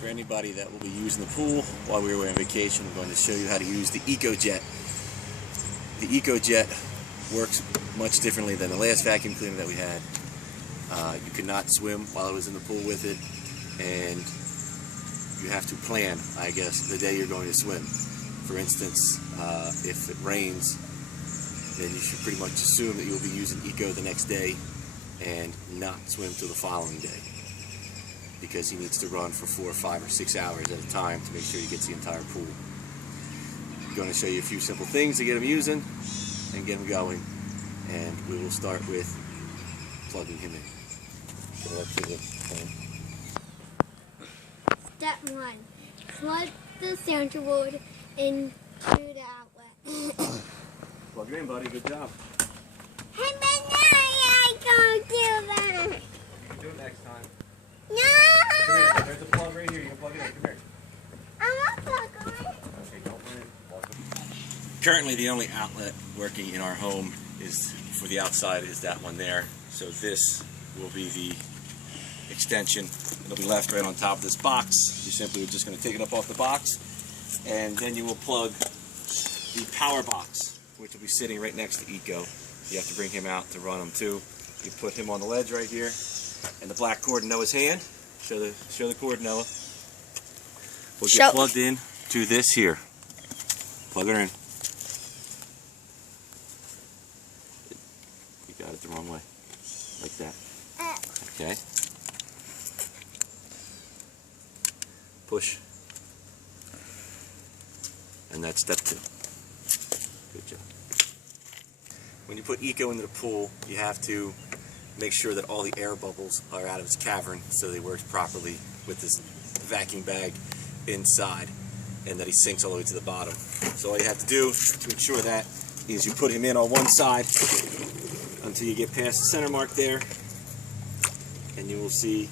For anybody that will be using the pool while we were on vacation, I'm going to show you how to use the EcoJet. The EcoJet works much differently than the last vacuum cleaner that we had. You could not swim while I was in the pool with it, and you have to plan, I guess, the day you're going to swim. For instance, if it rains, then you should pretty much assume that you'll be using Eco the next day and not swim till the following day, because he needs to run for 4, 5, or 6 hours at a time to make sure he gets the entire pool. I'm going to show you a few simple things to get him using and get him going, and we will start with plugging him in. Step 1. Plug the center board into the outlet. Plug it in, buddy. Good job. Hey, but now I don't do that. You can do it next time. No! Come here. There's a plug right here. You can plug it in. Come here. I want to plug it. Okay, don't run it. Currently, the only outlet working in our home is for the outside is that one there. So this will be the extension. It'll be left right on top of this box. You simply are just going to take it up off the box, and then you will plug the power box, which will be sitting right next to Eco. You have to bring him out to run him too. You put him on the ledge right here, and the black cord in Noah's hand. Show the cord, Noah. Will get plugged in to this here. Plug her in. You got it the wrong way, like that. Okay. Push. And that's step 2. Good job. When you put Eco into the pool, you have to make sure that all the air bubbles are out of its cavern so they work properly with this vacuum bag inside, and that he sinks all the way to the bottom. So all you have to do to ensure that is you put him in on one side until you get past the center mark there, and you will see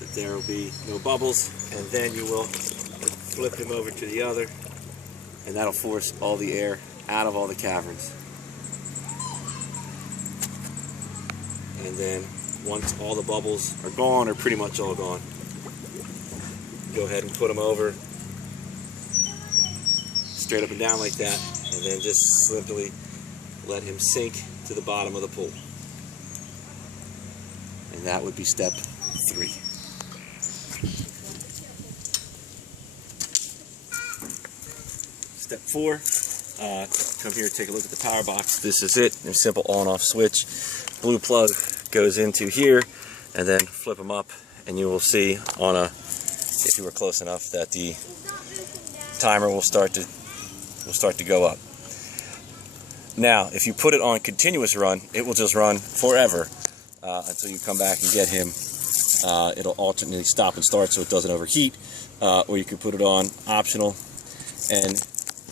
that there will be no bubbles, and then you will flip him over to the other, and that'll force all the air out of all the caverns. And then once all the bubbles are gone, or pretty much all gone, go ahead and put them over straight up and down like that, and then just simply let him sink to the bottom of the pool. And that would be step 3. Step 4, come here, take a look at the power box. This is it, a simple on off switch. Blue plug goes into here, and then flip them up, and you will see on a, if you were close enough, that the timer will start to go up. Now, if you put it on continuous run, it will just run forever until you come back and get him. It'll alternately stop and start so it doesn't overheat, or you can put it on optional. And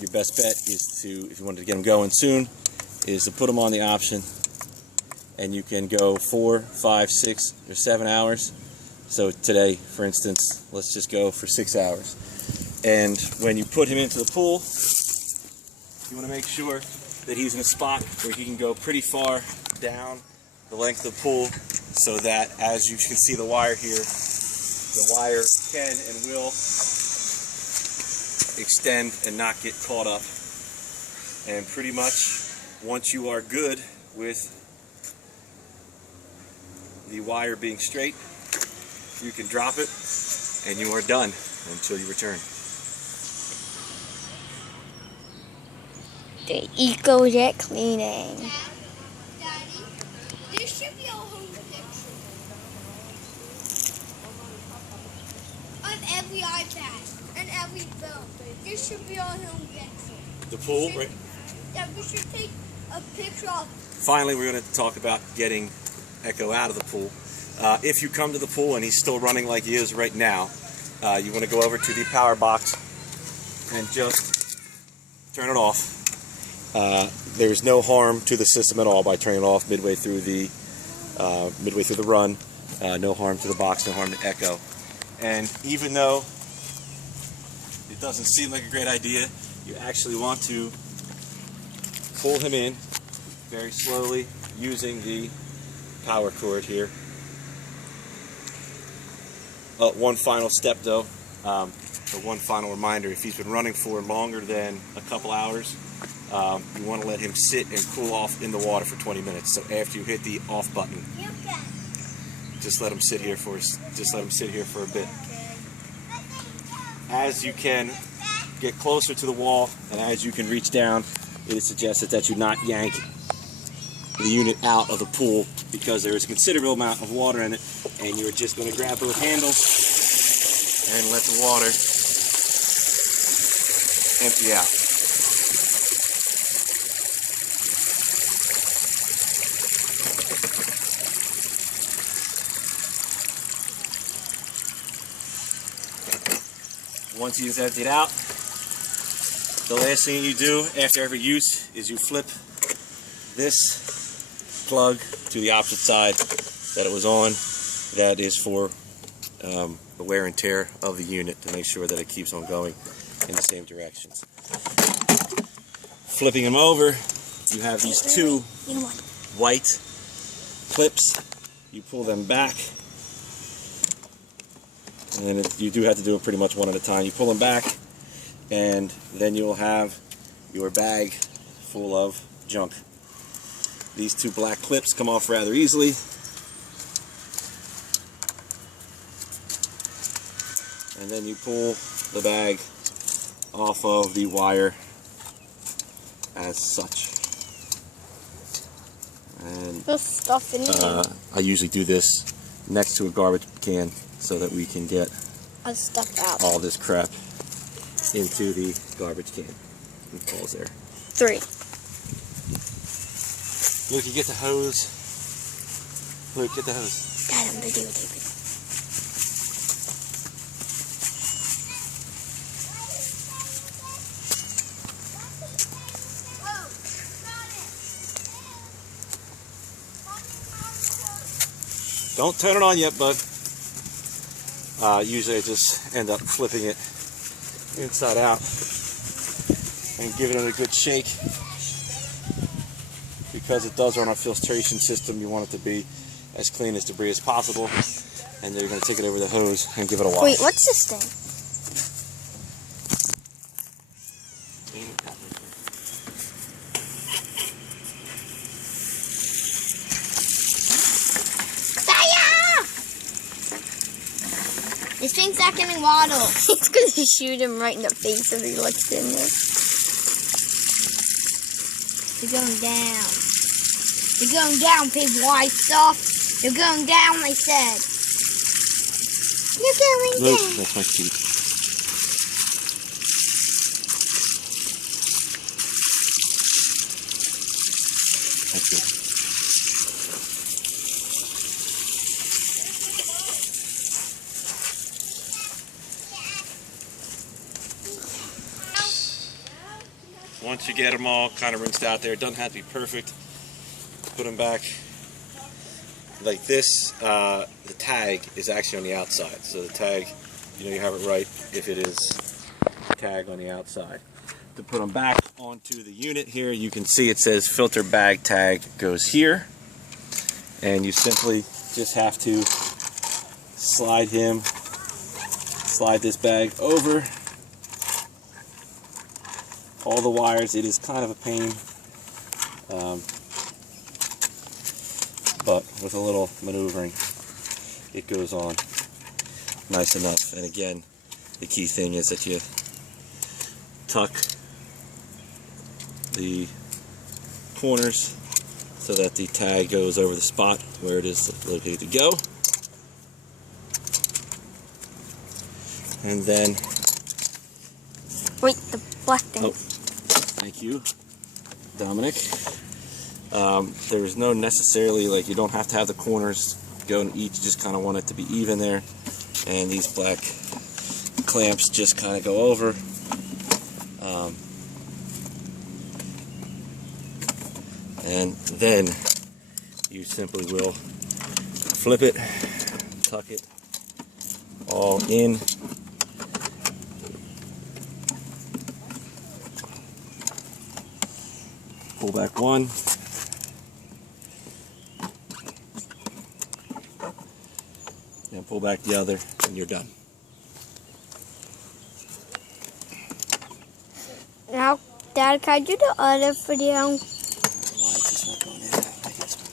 your best bet is to, if you wanted to get him going soon, is to put him on the option, and you can go 4, 5, 6, or 7 hours. So today, for instance, let's just go for 6 hours. And when you put him into the pool, you want to make sure that he's in a spot where he can go pretty far down the length of the pool, so that, as you can see the wire here, the wire can and will extend and not get caught up. And pretty much once you are good with the wire being straight, you can drop it and you are done until you return. The EcoJet cleaning. Daddy, there should be a home picture of every iPad and every phone. There should be a home picture. The pool, right? Yeah, we should take a picture of. Finally, we're going to talk about getting Echo out of the pool. If you come to the pool and he's still running like he is right now, you want to go over to the power box and just turn it off. There's no harm to the system at all by turning it off midway through the run. No harm to the box, no harm to Echo. And even though it doesn't seem like a great idea, you actually want to pull him in very slowly using the power cord here. One final step though, But one final reminder, if he's been running for longer than a couple hours, you want to let him sit and cool off in the water for 20 minutes. So after you hit the off button, just let him sit here for a bit. As you can get closer to the wall and as you can reach down, it is suggested that you not yank the unit out of the pool because there is a considerable amount of water in it, and you're just going to grab both handles and let the water empty out. Once he's emptied out, the last thing you do after every use is you flip this plug to the opposite side that it was on. That is for the wear and tear of the unit to make sure that it keeps on going in the same directions. Flipping them over, you have these two white clips. You pull them back, and you do have to do it pretty much one at a time. You pull them back, and then you'll have your bag full of junk. These two black clips come off rather easily. And then you pull the bag off of the wire as such. And There's stuff in it. I usually do this next to a garbage can so that we can get Stuff out. all this crap into the garbage can. It falls there. 3. Luke, you get the hose. Luke, get the hose. Dad, I'm videotaping. Don't turn it on yet, bud. Usually I just end up flipping it inside out and giving it a good shake. Because it does run on a filtration system, you want it to be as clean as debris as possible. And then you're going to take it over the hose and give it a wash. Wait, what's this thing? This thing's not getting waddle. It's because you shoot him right in the face if he looks in there. You're going down. You're going down, pig white stuff. You're going down, I said. You're going Luke, down. that's my feet. That's good. Once you get them all kind of rinsed out there, it doesn't have to be perfect. Put them back like this. The tag is actually on the outside, so the tag, you have it right if it is tag on the outside. To put them back onto the unit here, you can see it says filter bag tag goes here, and you simply just have to slide this bag over all the wires. It is kind of a pain, but with a little maneuvering it goes on nice enough. And again, the key thing is that you tuck the corners so that the tag goes over the spot where it is located to go, and then Wait, the black thing. oh, thank you, Dominic. There's no necessarily, you don't have to have the corners go in each, you just kind of want it to be even there. And these black clamps just kind of go over. And then you simply will flip it, tuck it all in. Pull back one. And pull back the other, and you're done. Dad, can I do the other video? Why is this not going in? Take it,